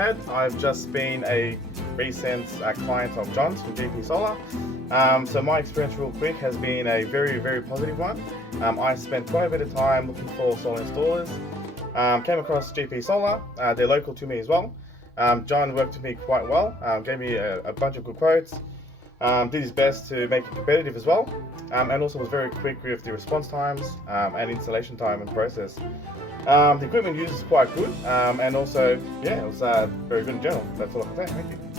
Chad. I've just been a recent client of John's from GP Solar. So my experience real quick has been a very positive one. I spent quite a bit of time looking for solar installers. Came across GP Solar. They're local to me as well. John worked with me quite well, gave me a bunch of good quotes, did his best to make it competitive as well, and also was very quick with the response times and installation time and process. The equipment used is quite good, and also, yeah, it was very good in general. That's all I can say. Thank you.